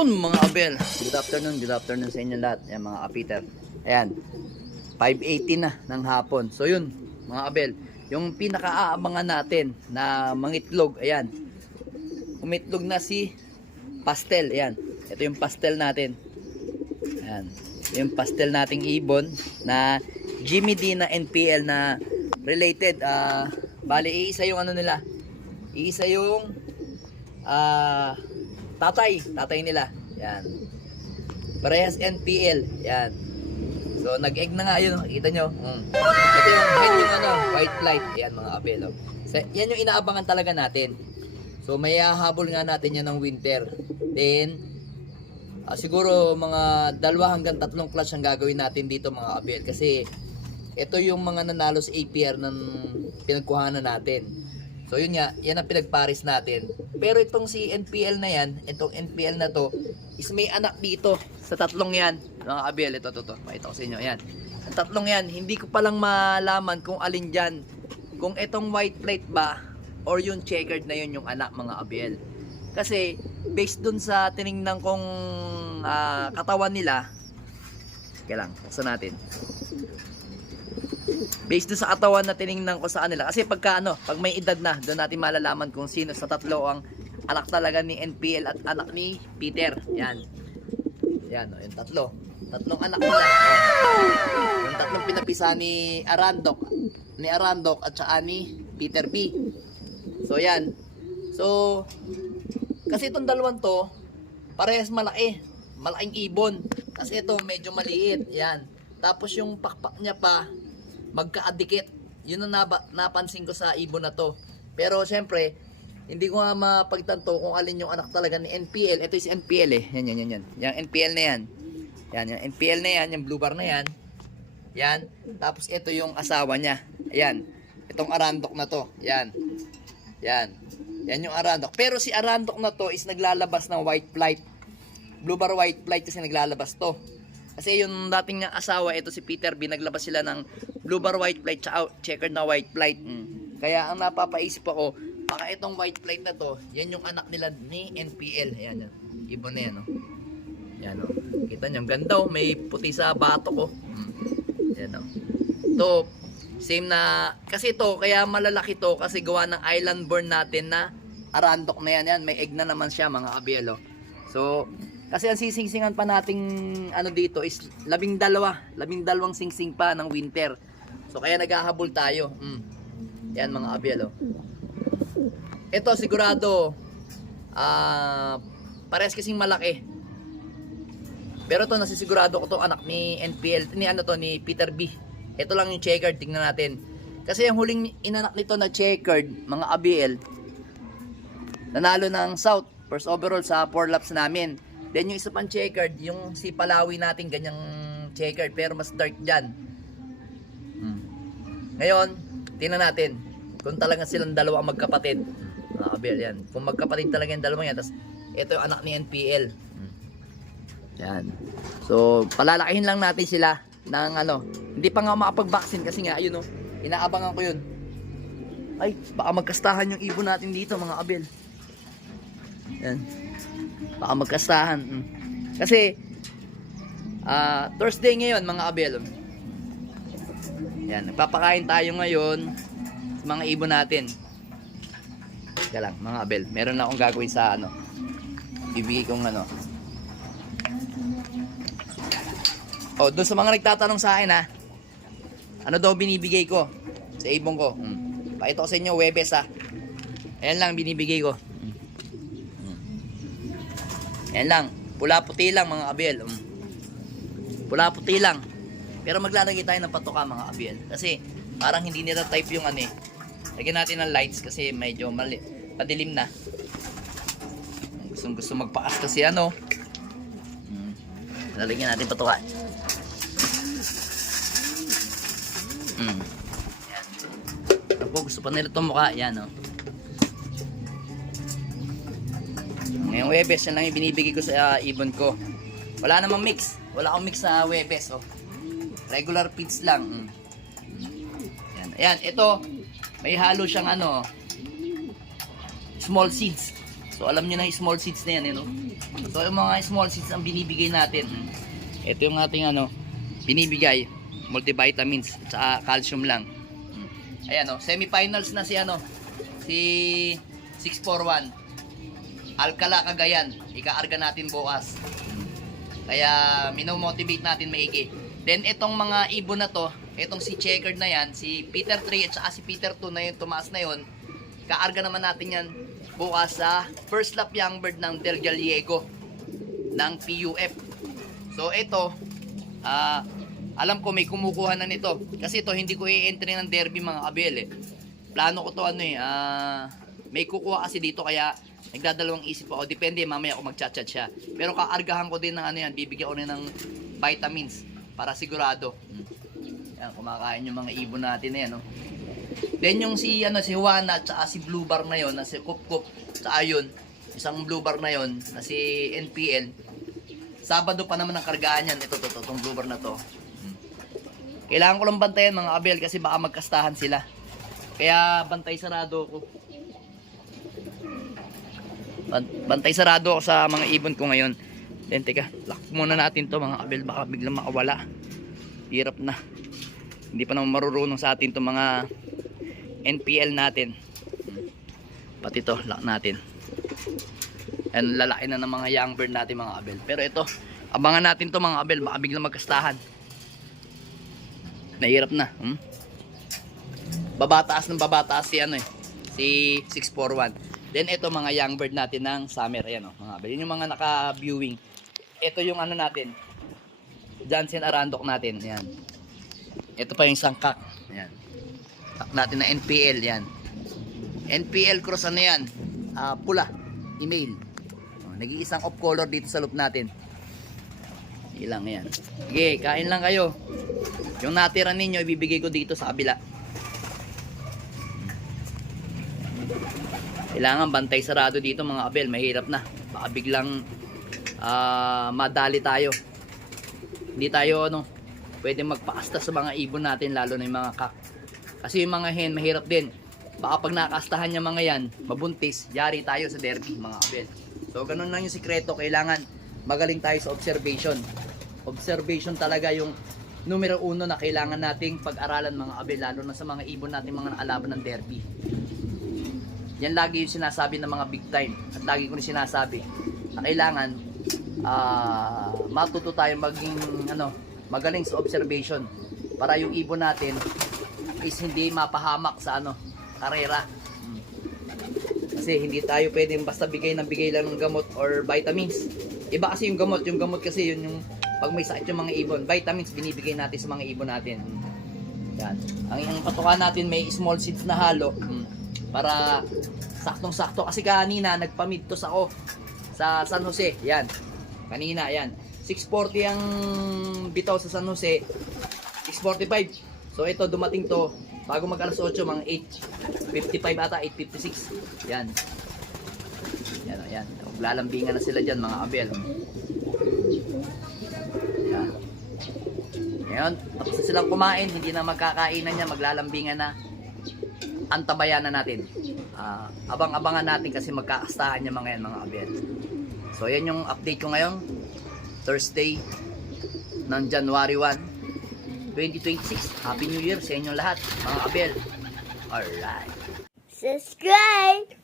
Yun mga abel. Good afternoon sa inyo lahat. Ayan mga Peter. Ayan. 5:18 na ng hapon. So yun mga abel. Yung pinaka-aabangan natin na mangitlog. Ayan. Umitlog na si pastel. Ayan. Ito yung pastel natin. Ayan. Yung pastel nating ibon na Jimmy D na NPL na related. Bali iisa yung ano nila. Iisa yung tatay nila. Yan. Parehas NPL. Yan. So nag-egg na nga yun, kita nyo. Ito yung head yung ano, white flight. Yan mga abelo. So, yan yung inaabangan talaga natin. So may hahabol nga natin yan ng winter. Then siguro mga 2 hanggang 3 clutch ang gagawin natin dito mga abel. Kasi ito yung mga nanalo sa APR ng pinagkuhanan natin. So yun nga, yan ang pinagparis natin. Pero itong si NPL na yan, itong NPL na to, is may anak dito sa tatlong yan. Mga abel, ito. Pakita ko sa inyo, yan. Ang tatlong yan, hindi ko palang malaman kung alin dyan. Kung itong white plate ba, or yung checkered na yun yung anak mga abel. Kasi, based dun sa tinignan kong katawan nila, kailang, buksan natin. Based doon sa katawan na tiningnan ko sa kanila. Kasi pag may edad na, doon natin malalaman kung sino sa tatlo ang anak talaga ni NPL at anak ni Peter. Yan. Yan, yung tatlo. Tatlong anak nila. Yung tatlong pinapisa ni Arandok at saka ni Peter B. So yan. So kasi itong dalawang to, parehas malaki. Malaking ibon. Kasi ito medyo maliit. Yan. Tapos yung pakpak niya pa magkaadikit. Yun ang napansin ko sa ibon na to. Pero syempre, hindi ko nga mapagtanto kung alin yung anak talaga ni NPL. Ito is NPL eh. Yan. Yung NPL na yan. Yan, yung NPL na yan. Yung blue bar na yan. Yan. Tapos ito yung asawa niya. Ayan. Itong Arandok na to. Yan. Yan. Yan yung Arandok. Pero si Arandok na to is naglalabas ng white flight. Blue bar white flight kasi naglalabas to. Kasi yung dating nga asawa, ito si Peter B, naglabas sila ng blue bar white flight tsaka checkered na white flight. Kaya ang napapaisip ako, baka itong white flight na to, yan yung anak nila ni NPL. Ayan yan. Ibon na yan. Oh. Yan oh. Kita nyo, ganda oh. May puti sa batok oh. Yan oh. Ito, same na, kasi ito, kaya malalaki to kasi gawa ng island born natin na Arandok na yan. Yan, may egg na naman siya mga kabielo. So, kasi ang sisingsingan pa nating ano dito is 12 singsing pa ng winter. So kaya naghahabol tayo. Yan mga abielo. Ito sigurado parehas kasing malaki. Pero to nasisigurado ko to anak ni NPL ni Peter B. Ito lang yung checkered, tingnan natin. Kasi yung huling inanak nito na checkered, mga abiel, nanalo ng South first overall sa 4 laps namin. Then yung isa pang checkered, yung si Palawi natin ganyang checkered pero mas dark dyan. Ngayon, tingnan natin kung talagang silang dalawa ang magkapatid. Abel yan. Kung magkapatid talaga yung dalawa yan, tapos ito yung anak ni NPL. Yan. So, palalakihin lang natin sila ng ano. Hindi pa nga makapag-vaccine kasi nga, ayun o. Inaabangan ko yun. Ay, baka magkastahan yung ibon natin dito mga Abel. Yan. Baka magkastahan. Kasi Thursday ngayon mga abel. Yan, nagpapakain tayo ngayon sa mga ibon natin. Kaya lang mga abel, meron na akong gagawin sa ano. Bibigay kong ano. Oh, doon sa mga nagtatanong sa akin ha. Ano daw binibigay ko sa ibon ko? Pakita ko sa inyo Webes ha. Ayan lang binibigay ko. Yan lang, pula-puti lang mga abel. Pula-puti lang. Pero maglalagay tayo ng patoka mga abel. Kasi parang hindi nila type yung ano eh. Lagyan natin ng lights kasi medyo padilim na. Gusto magpakas kasi ano. Lalagyan natin patoka. Yan. Ako, gusto pa nila itong mukha. Yan o. Ngayong Webes, yan lang yung binibigay ko sa ibon ko. Wala namang mix. Wala akong mix sa Webes. Oh. Regular feeds lang. Yan. Ayan, ito. May halo siyang ano. Small seeds. So alam niyo na yung small seeds na yan, no? So yung mga small seeds ang binibigay natin. Ito yung ating binibigay, multivitamins at calcium lang. Ayan, semifinals na si si 641 Alcala Cagayan, ikaarga natin bukas. Kaya minomotivate natin maigi. Then itong mga ibon na to, itong si Checkered na yan, si Peter 3 at saka si Peter 2 na yun, tumaas na yun, kaarga naman natin yan bukas sa first lap young bird ng Del Gallego ng PUF. So ito, alam ko may kumukuha na nito kasi ito hindi ko i-entry ng derby mga kabel plano ko to may kukuha kasi dito kaya nagdadalawang isip ako, depende mamaya ako magchat-chat siya, pero kaargahan ko din ng yan, bibigyan ko rin ng vitamins para sigurado. Yan, kumakain yung mga ibon natin na yan, Then yung si Juana at saka si Blue Bar na yon, na si Kup-Kup, saka yun, isang Blue Bar na yon, na si NPL. Sabado pa naman ang kargaan yan. Itong Blue Bar na to. Kailangan ko lang bantayan mga abel kasi baka magkastahan sila. Kaya bantay sarado ko. Bantay sarado ako sa mga ibon ko ngayon. Then teka, lock muna natin to mga abel, baka biglang makawala. Hirap na. Hindi pa naman marurunong sa atin to mga NPL natin. Pati to, lock natin. And lalaki na ng mga young bird natin mga abel. Pero ito, abangan natin to mga abel, baka biglang magkastahan. Nahirap na. Babataas ng babataas si 641. Then ito mga young bird natin ng summer. Ayan mga abel. Yun yung mga naka-viewing. Ito yung natin. Johnson Arandok natin. Ayan. Ito pa yung isang kak. Ayan. Kak natin na NPL. Yan. NPL cross yan. Pula. Email. Nag-iisang off color dito sa loop natin. Ilang yan. Sige, kain lang kayo. Yung natira ninyo, ibibigay ko dito sa kabila. Kailangan bantay sarado dito mga abel. Mahirap na. Baka biglang madali tayo. Hindi tayo pwede magpaasta sa mga ibon natin, lalo na yung mga kak. Kasi yung mga hen, mahirap din. Baka pag nakastahan yung mga yan, mabuntis, yari tayo sa derby mga abel. So ganun lang yung sikreto. Kailangan magaling tayo sa observation. Observation talaga yung numero 1 na kailangan nating pag-aralan mga abel, lalo na sa mga ibon natin, mga naalaban ng derby. Yan lagi yung sinasabi ng mga big time. At lagi ko rin sinasabi na kailangan matuto tayo maging magaling sa observation para yung ibon natin is hindi mapahamak sa karera. Kasi hindi tayo pwedeng basta bigay lang ng gamot or vitamins. Iba kasi yung gamot kasi yun yung pag may sakit yung mga ibon. Vitamins binibigay natin sa mga ibon natin. Yan. Ang patukan natin may small seeds na halo para saktong-sakto. Kasi kanina nagpamidtos ako sa San Jose. Yan. Kanina yan. 640 ang bitaw sa San Jose. 645. So ito dumating to bago mag alas 8, mga 8:55 ata, 8:56. Yan. Yan. Lalambingan na sila diyan mga abel. Yan. Ngayon, tapos na silang kumain, hindi na magkakainan niya, maglalambingan na. Antabayan na natin. Abang-abangan natin kasi magkakastahan niya mga yan mga abel. So yan yung update ko ngayon. Thursday ng January 1, 2026. Happy New Year sa inyo lahat mga abel. Alright. Subscribe!